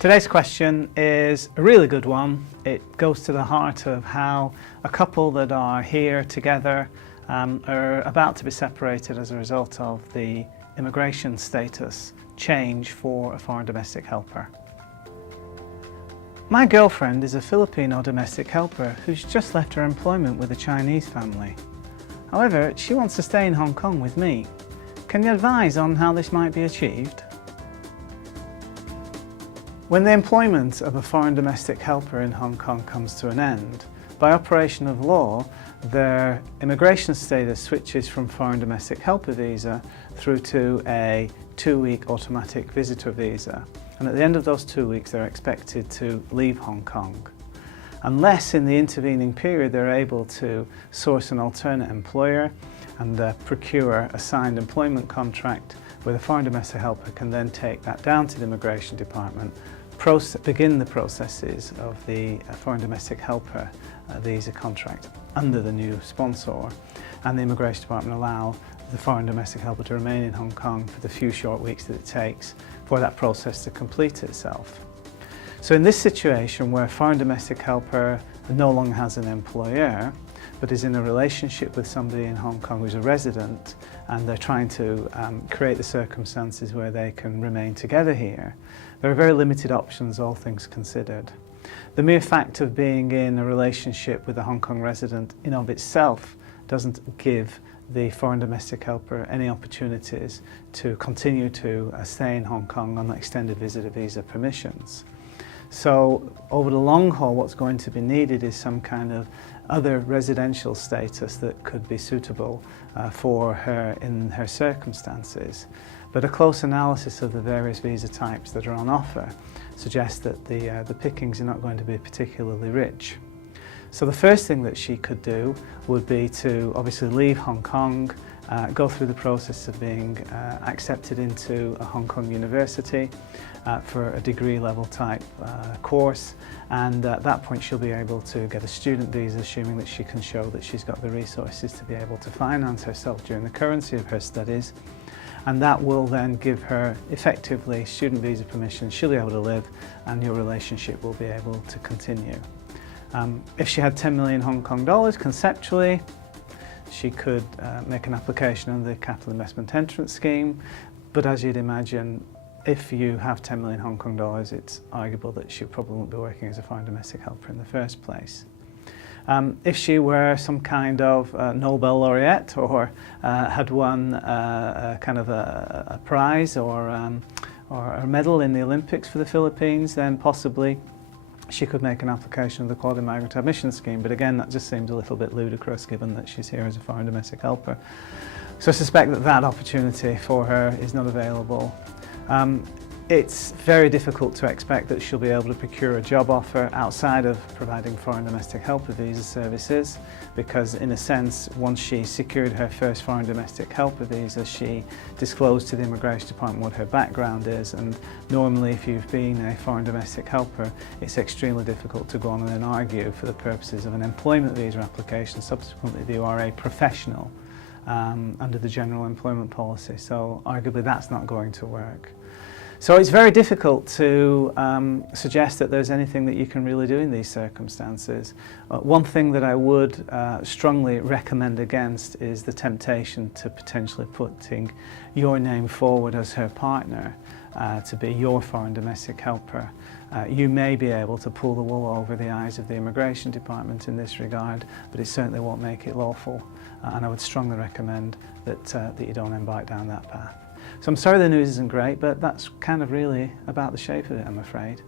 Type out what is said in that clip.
Today's question is a really good one. It goes to the heart of how a couple that are here together are about to be separated as a result of the immigration status change for a foreign domestic helper. My girlfriend is a Filipino domestic helper who's just left her employment with a Chinese family. However, she wants to stay in Hong Kong with me. Can you advise on how this might be achieved? When the employment of a foreign domestic helper in Hong Kong comes to an end, by operation of law, their immigration status switches from foreign domestic helper visa through to a 2-week automatic visitor visa. And at the end of those 2 weeks, they're expected to leave Hong Kong. Unless in the intervening period they're able to source an alternate employer and procure a signed employment contract where the foreign domestic helper can then take that down to the immigration department, begin the processes of the foreign domestic helper visa contract under the new sponsor, and the immigration department allow the foreign domestic helper to remain in Hong Kong for the few short weeks that it takes for that process to complete itself. So in this situation where a foreign domestic helper no longer has an employer but is in a relationship with somebody in Hong Kong who's a resident, and they're trying to create the circumstances where they can remain together here, there are very limited options, all things considered. The mere fact of being in a relationship with a Hong Kong resident in of itself doesn't give the foreign domestic helper any opportunities to continue to stay in Hong Kong on extended visitor visa permissions. So over the long haul, what's going to be needed is some kind of other residential status that could be suitable for her in her circumstances. But a close analysis of the various visa types that are on offer suggests that the pickings are not going to be particularly rich. So the first thing that she could do would be to obviously leave Hong Kong, go through the process of being accepted into a Hong Kong university for a degree level type course, and at that point she'll be able to get a student visa, assuming that she can show that she's got the resources to be able to finance herself during the currency of her studies, and that will then give her effectively student visa permission. She'll be able to live and your relationship will be able to continue. If she had 10 million Hong Kong dollars, conceptually, she could make an application under the Capital Investment Entrance Scheme, but as you'd imagine, if you have 10 million Hong Kong dollars, it's arguable that she probably won't be working as a foreign domestic helper in the first place. If she were some kind of Nobel laureate or had won a kind of a prize or a medal in the Olympics for the Philippines, then possibly she could make an application of the Qualified Migrant Admission Scheme, but again that just seems a little bit ludicrous given that she's here as a foreign domestic helper. So I suspect that that opportunity for her is not available. It's very difficult to expect that she'll be able to procure a job offer outside of providing foreign domestic helper visa services, because in a sense, once she secured her first foreign domestic helper visa, she disclosed to the immigration department what her background is, and normally if you've been a foreign domestic helper, it's extremely difficult to go on and then argue for the purposes of an employment visa application subsequently that you are a professional under the general employment policy. So arguably that's not going to work. So it's very difficult to suggest that there's anything that you can really do in these circumstances. One thing that I would strongly recommend against is the temptation to potentially putting your name forward as her partner to be your foreign domestic helper. You may be able to pull the wool over the eyes of the immigration department in this regard, but it certainly won't make it lawful, and I would strongly recommend that you don't embark down that path. So I'm sorry the news isn't great, but that's kind of really about the shape of it, I'm afraid.